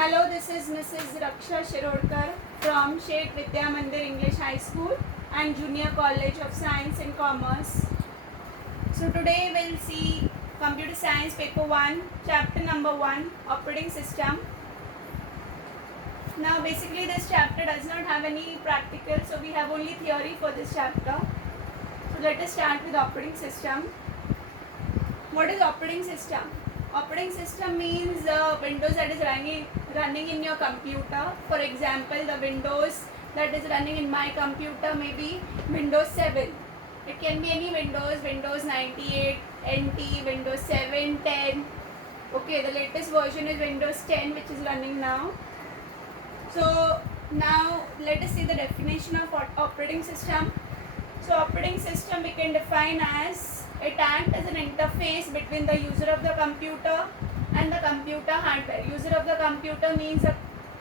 Hello, this is Mrs. Raksha Shirodkar from Sheikh Vidya Mandir English High School and Junior College of Science and Commerce. So today we'll see Computer Science Paper 1, Chapter number 1, Operating System. Now basically this chapter does not have any practical, so we have only theory for this chapter. So let us start with operating system. What is operating system? Operating system means Windows that is running in your computer. For example, the Windows that is running in my computer may be Windows 7. It can be any Windows, Windows 98, NT, Windows 7, 10. Okay, the latest version is Windows 10 which is running now. So now let us see the definition of operating system. So operating system we can define as it acts as an interface between the user of the computer and the computer hardware. User of the computer means a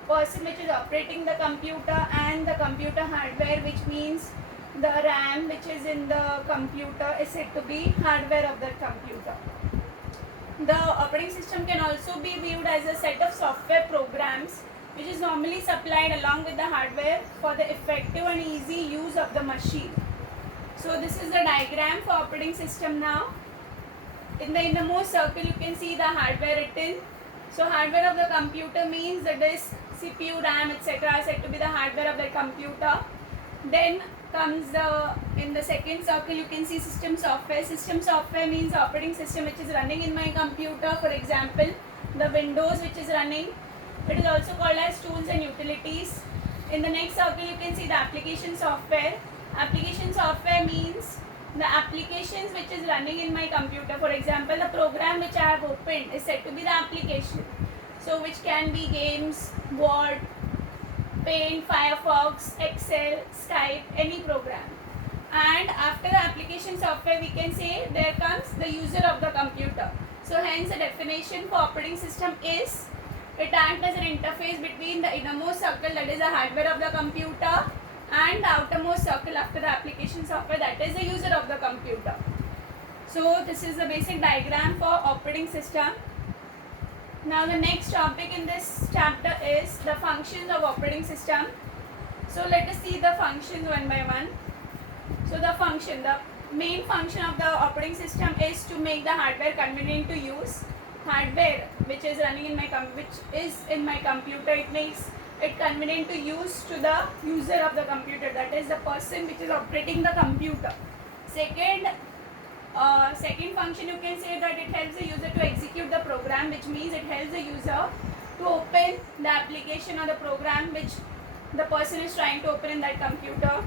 person which is operating the computer, and the computer hardware, which means the RAM which is in the computer is said to be hardware of the computer. The operating system can also be viewed as a set of software programs which is normally supplied along with the hardware for the effective and easy use of the machine. So this is the diagram for operating system now. In the innermost circle you can see the hardware written. So hardware of the computer means the disk, CPU, RAM, etc. are said to be the hardware of the computer. Then comes in the second circle you can see system software. System software means operating system which is running in my computer. For example, the Windows which is running. It is also called as tools and utilities. In the next circle you can see the application software. Application software means the applications which is running in my computer. For example, the program which I have opened is said to be the application. So which can be games, Word, Paint, Firefox, Excel, Skype, any program. And after the application software we can say there comes the user of the computer. So hence the definition for operating system is it acts as an interface between the innermost circle, that is the hardware of the computer, and the outermost circle after the application software, that is the user of the computer. So this is the basic diagram for operating system. Now the next topic in this chapter is the functions of operating system. So let us see the functions one by one. So the main function of the operating system is to make the hardware convenient to use. Hardware which is running in my computer, it makes it convenient to use to the user of the computer, that is the person which is operating the computer. Second function you can say that it helps the user to execute the program, which means it helps the user to open the application or the program which the person is trying to open in that computer.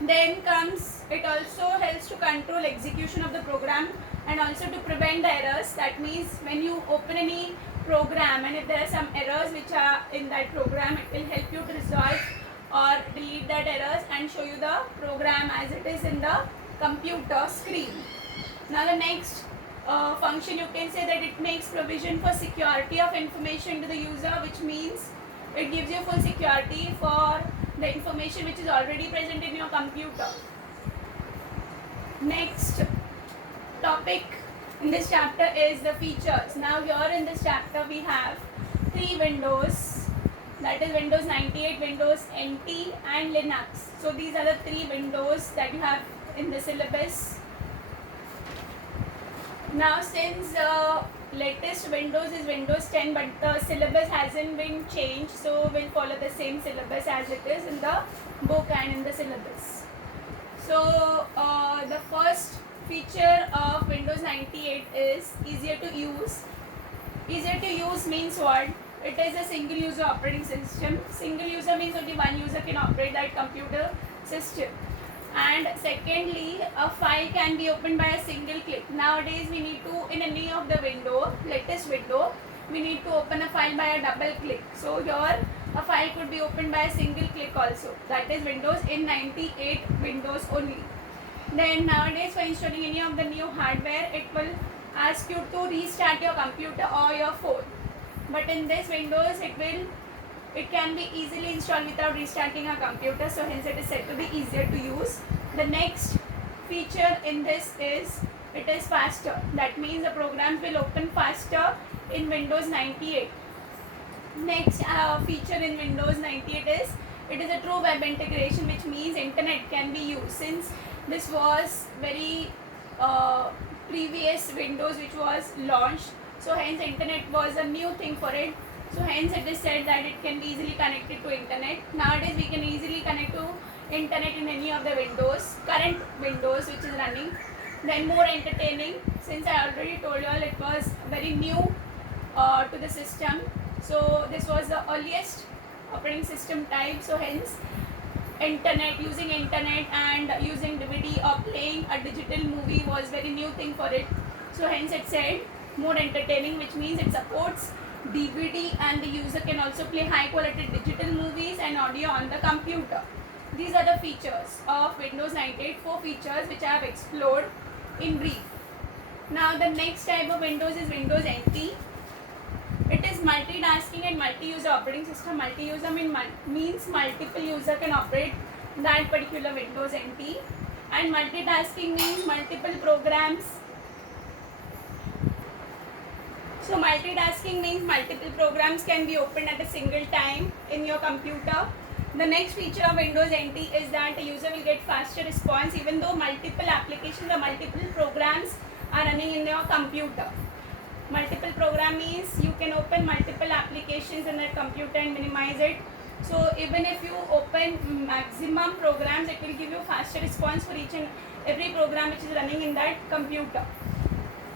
Then comes, it also helps to control execution of the program and also to prevent the errors. That means when you open any program and if there are some errors which are in that program, it will help you to resolve or delete that errors and show you the program as it is in the computer screen. Now the next function you can say that it makes provision for security of information to the user, which means it gives you full security for the information which is already present in your computer. Next topic in this chapter is the features. Now here in this chapter we have 3 Windows, that is Windows 98, Windows NT and Linux. So these are the 3 Windows that you have in the syllabus. Now since latest Windows is Windows 10, but the syllabus hasn't been changed, so we'll follow the same syllabus as it is in the book and in the syllabus. So the first feature of Windows 98 is easier to use. Easier to use means what? It is a single user operating system. Single user means only one user can operate that computer system. And secondly, a file can be opened by a single click. Nowadays we need to, in any of the latest window, we need to open a file by a double click. So here a file could be opened by a single click also. That is Windows in 98 Windows only. Then nowadays for installing any of the new hardware, it will ask you to restart your computer or your phone. But in this Windows, it can be easily installed without restarting a computer. So hence it is said to be easier to use. The next feature in this is it is faster. That means the programs will open faster in Windows 98. Next feature in Windows 98 is it is a true web integration, which means internet can be used. Since this was very previous Windows which was launched, so hence internet was a new thing for it. So hence it is said that it can be easily connected to internet. Nowadays we can easily connect to internet in any of the Windows, current Windows which is running. Then more entertaining, since I already told you all it was very new to the system. So this was the earliest operating system type. So hence internet, using internet and using DVD or playing a digital movie was very new thing for it. So hence it said more entertaining, which means it supports DVD and the user can also play high quality digital movies and audio on the computer. These are the features of Windows 98, 4 features which I have explored in brief. Now the next type of Windows is Windows NT. It is multitasking and multi-user operating system. Multi-user means multiple user can operate that particular Windows NT, and multitasking means multiple programs. So multitasking means multiple programs can be opened at a single time in your computer. The next feature of Windows NT is that the user will get faster response even though multiple applications or multiple programs are running in your computer. Multiple program means you can open multiple applications in that computer and minimize it. So even if you open maximum programs, it will give you faster response for each and every program which is running in that computer.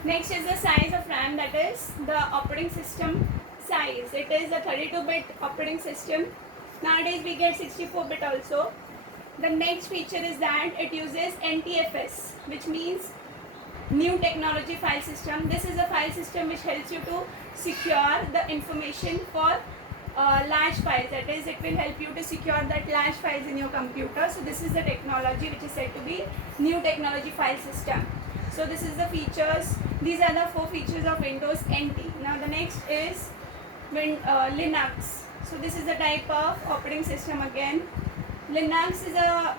Next is the size of RAM, that is the operating system size. It is a 32-bit operating system. Nowadays we get 64-bit also. The next feature is that it uses NTFS, which means New Technology File System. This is a file system which helps you to secure the information for large files. That is, it will help you to secure that large files in your computer. So this is the technology which is said to be New Technology File System. So this is the features. These are the 4 features of Windows NT. Now the next is Linux. So this is the type of operating system again. Linux is a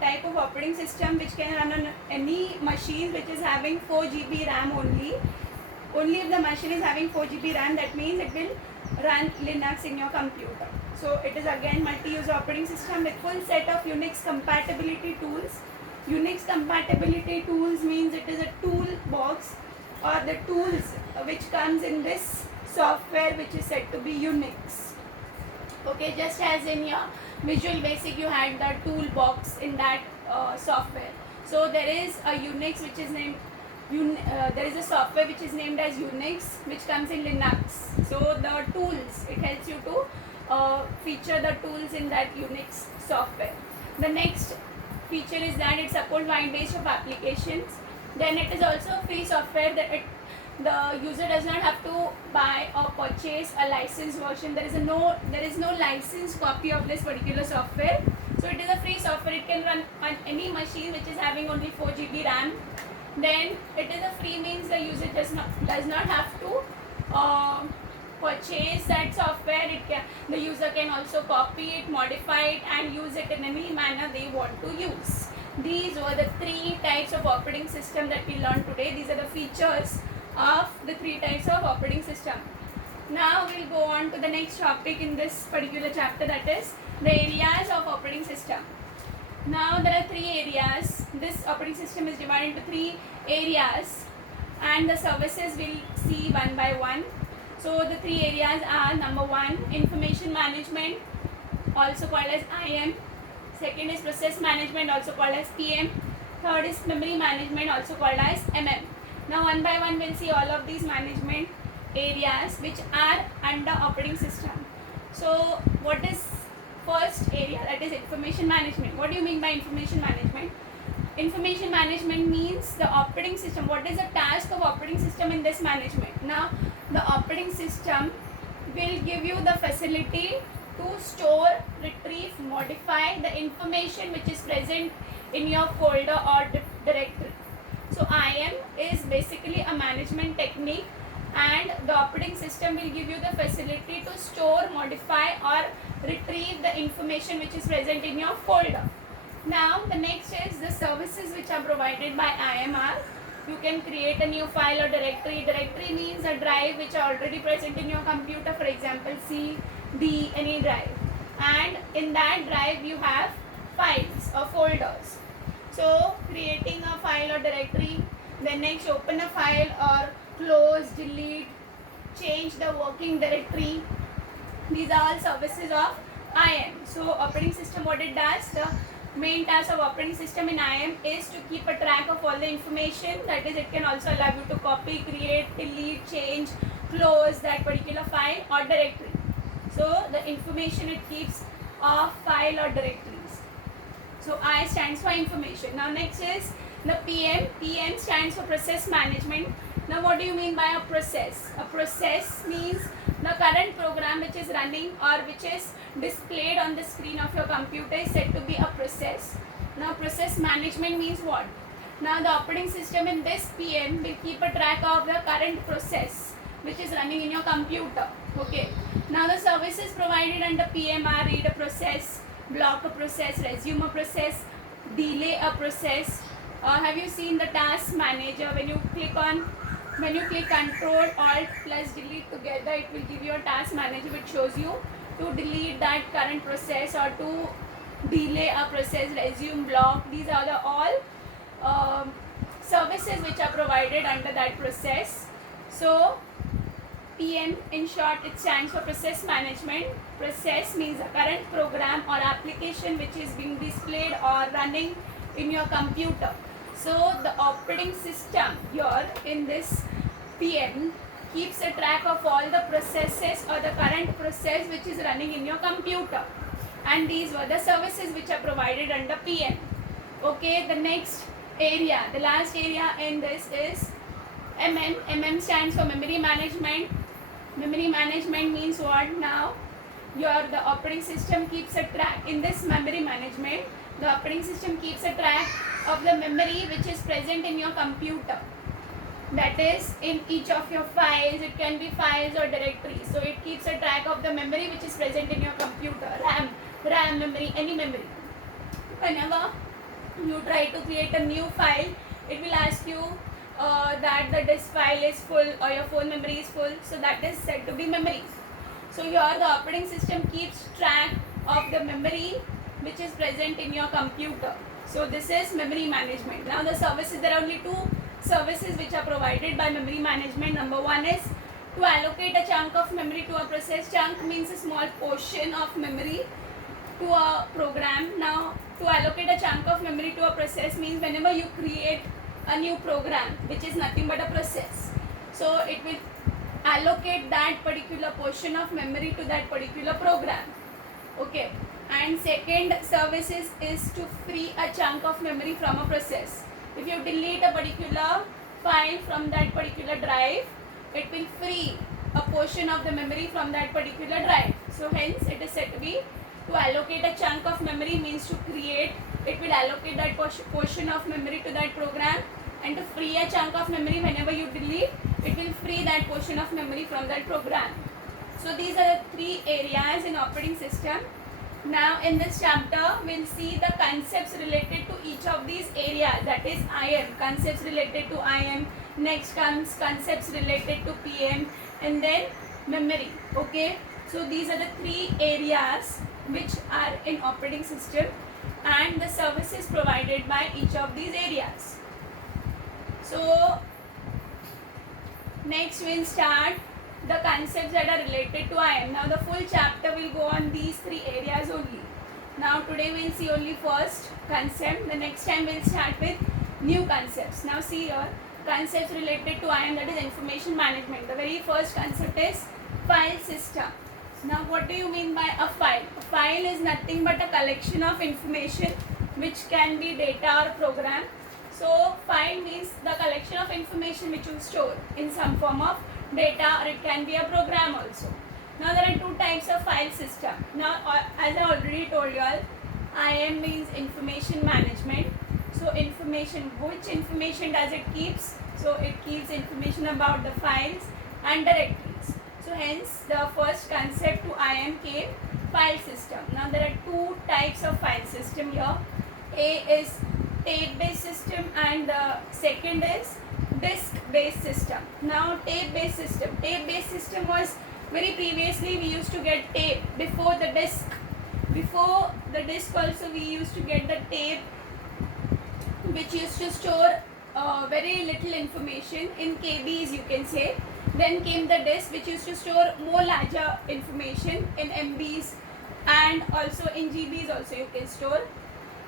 type of operating system which can run on any machine which is having 4 GB RAM only. Only if the machine is having 4 GB RAM, that means it will run Linux in your computer. So it is again multi-user operating system with full set of Unix compatibility tools. Unix compatibility tools means it is a toolbox or the tools which comes in this software which is said to be Unix. Okay, just as in your Visual Basic you had the toolbox in that software. So there is a Unix which is named there is a software which is named as Unix which comes in Linux. So the tools, it helps you to feature the tools in that Unix software. The next feature is that it supports wide range of applications. Then it is also free software that the user does not have to buy or purchase a licensed version. There is no licensed copy of this particular software. So it is a free software. It can run on any machine which is having only 4 GB RAM. Then it is a free means the user does not have to purchase that software. The user can also copy it, modify it and use it in any manner they want to use. These were the 3 types of operating system that we learned today. These are the features of the 3 types of operating system. Now we'll go on to the next topic in this particular chapter, that is the areas of operating system. Now there are 3 areas. This operating system is divided into 3 areas and the services we'll see one by one. So the 3 areas are: number 1, information management, also called as IM. Second is process management, also called as PM. Third is memory management, also called as MM. Now one by one we'll see all of these management areas which are under operating system. So what is first area, that is information management. What do you mean by information management? Information management means the operating system. What is the task of operating system in this management? Now the operating system will give you the facility to store, retrieve, modify the information which is present in your folder or directory. So IM is basically a management technique and the operating system will give you the facility to store, modify or retrieve the information which is present in your folder. Now the next is the services which are provided by IM are: You can create a new file or directory. Directory means a drive which are already present in your computer, for example C, D, any drive, and in that drive you have files or folders. So creating a file or directory, then next open a file or close, delete, change the working directory. These are all services of IAM. So operating system, what it does, the main task of operating system in IAM is to keep a track of all the information. That is, it can also allow you to copy, create, delete, change, close that particular file or directory. So the information it keeps of file or directories. So I stands for information. Now next is the PM. PM stands for process management. Now what do you mean by a process? A process means the current program which is running or which is displayed on the screen of your computer is said to be a process. Now process management means what? Now the operating system in this PM will keep a track of the current process which is running in your computer. Okay. Now the services provided under PM are read a process, block a process, resume a process, delay a process. Have you seen the task manager? When you click Control Alt plus Delete together, it will give you a task manager which shows you to delete that current process or to delay a process, resume, block. These are the all services which are provided under that process. So PM, in short, it stands for process management. Process means a current program or application which is being displayed or running in your computer. So the operating system here in this PM keeps a track of all the processes or the current process which is running in your computer, and these were the services which are provided under PM. Okay, the next area, the last area in this is MM. MM stands for memory management. Memory management means what? Now the operating system keeps a track. In this memory management, the operating system keeps a track of the memory which is present in your computer. That is, in each of your files, it can be files or directories. So it keeps a track of the memory which is present in your computer, RAM memory, any memory. Whenever you try to create a new file, it will ask you that the disk file is full or your phone memory is full. So that is said to be memories. So here the operating system keeps track of the memory which is present in your computer. So this is memory management. Now the services, there are only two services which are provided by memory management. Number one is to allocate a chunk of memory to a process. Chunk means a small portion of memory to a program. Now to allocate a chunk of memory to a process means whenever you create a new program which is nothing but a process, so it will allocate that particular portion of memory to that particular program. Okay. And second services is to free a chunk of memory from a process. If you delete a particular file from that particular drive, it will free a portion of the memory from that particular drive. So hence it is said to be to allocate a chunk of memory means to create, it will allocate that portion of memory to that program, and to free a chunk of memory whenever you delete, it will free that portion of memory from that program. So these are the three areas in operating system. Now in this chapter, we'll see the concepts related to each of these areas, that is IAM, concepts related to IAM, next comes concepts related to PM, and then memory. Okay, so these are the three areas which are in operating system and the services provided by each of these areas. So next we'll start the concepts that are related to IAM. Now the full chapter will go on these three areas only. Now today we'll see only first concept. The next time we'll start with new concepts. Now see here, concepts related to IAM, that is information management. The very first concept is file system. Now what do you mean by a file? A file is nothing but a collection of information which can be data or program. So file means the collection of information which you store in some form of data, or it can be a program also. Now there are two types of file system. Now as I already told you all, IAM means information management. So information, which information does it keeps? So it keeps information about the files and directories. So hence the first concept to IAM came, file system. Now there are two types of file system here. A is tape based system and the second is disk based system. Now tape based system. Tape based system was very previously we used to get tape before the disk. Before the disk also we used to get the tape which used to store very little information in KBs you can say. Then came the disk which used to store more larger information in MBs and also in GBs also you can store.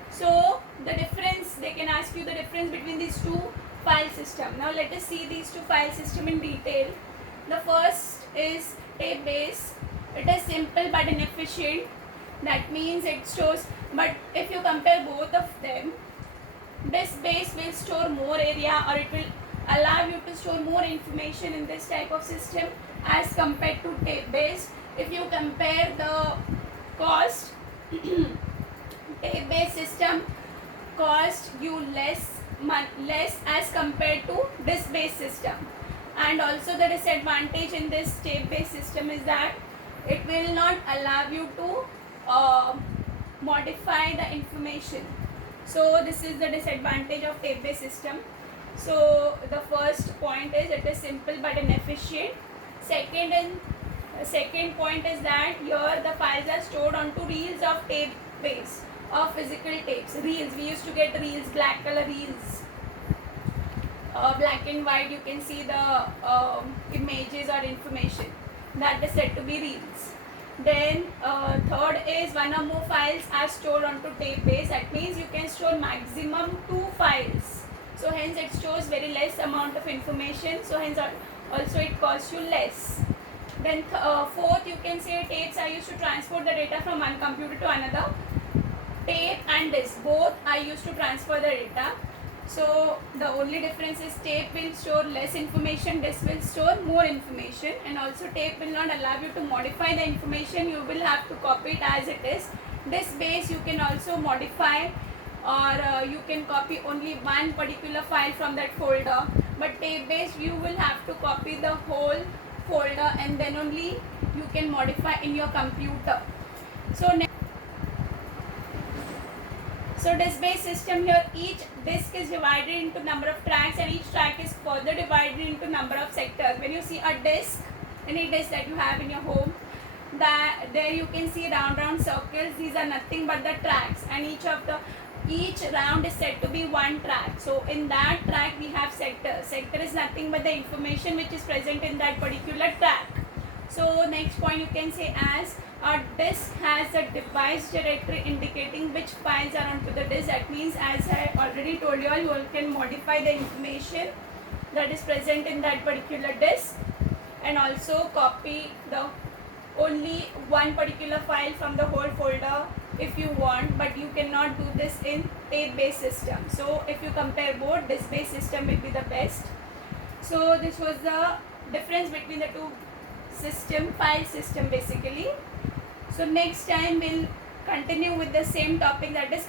So the difference, they can ask you the difference between these two file system. Now let us see these two file system in detail. The first is tape based. It is simple but inefficient. That means it stores, but if you compare both of them, disk based will store more area or it will allow you to store more information in this type of system as compared to tape based. If you compare the cost, tape based system cost you less as compared to disk based system. And also the disadvantage in this tape based system is that it will not allow you to modify the information. So this is the disadvantage of tape based system. So the first point is it is simple but inefficient. Second point is that here the files are stored onto reels of tape base of physical tapes. Reels, we used to get reels, black color reels, black and white. You can see the images or information that is said to be reels. Then third is one or more files are stored onto tape base. That means you can store maximum 2 files. So hence it stores very less amount of information. So hence also it costs you less. Then fourth, you can say tapes are used to transport the data from one computer to another. Tape and disk both are used to transfer the data. So the only difference is tape will store less information, disk will store more information, and also tape will not allow you to modify the information. You will have to copy it as it is. Disk base you can also modify, or you can copy only one particular file from that folder. But tape base you will have to copy the whole folder and then only you can modify in your computer. So disk based system, here each disk is divided into number of tracks and each track is further divided into number of sectors. When you see a disk, any disk that you have in your home, there you can see round circles. These are nothing but the tracks, and each round is said to be one track. So in that track we have sector. Sector is nothing but the information which is present in that particular track. So next point you can say as a disk has a device directory indicating which files are onto the disk. That means, as I already told you all, you all can modify the information that is present in that particular disk and also copy the only one particular file from the whole folder if you want, but you cannot do this in tape based system. So if you compare both, disk based system will be the best. So this was the difference between the two file system basically. So next time we'll continue with the same topic, that is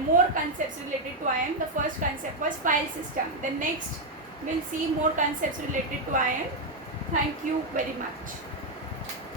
more concepts related to IM. The first concept was file system. The next we'll see more concepts related to IM. Thank you very much.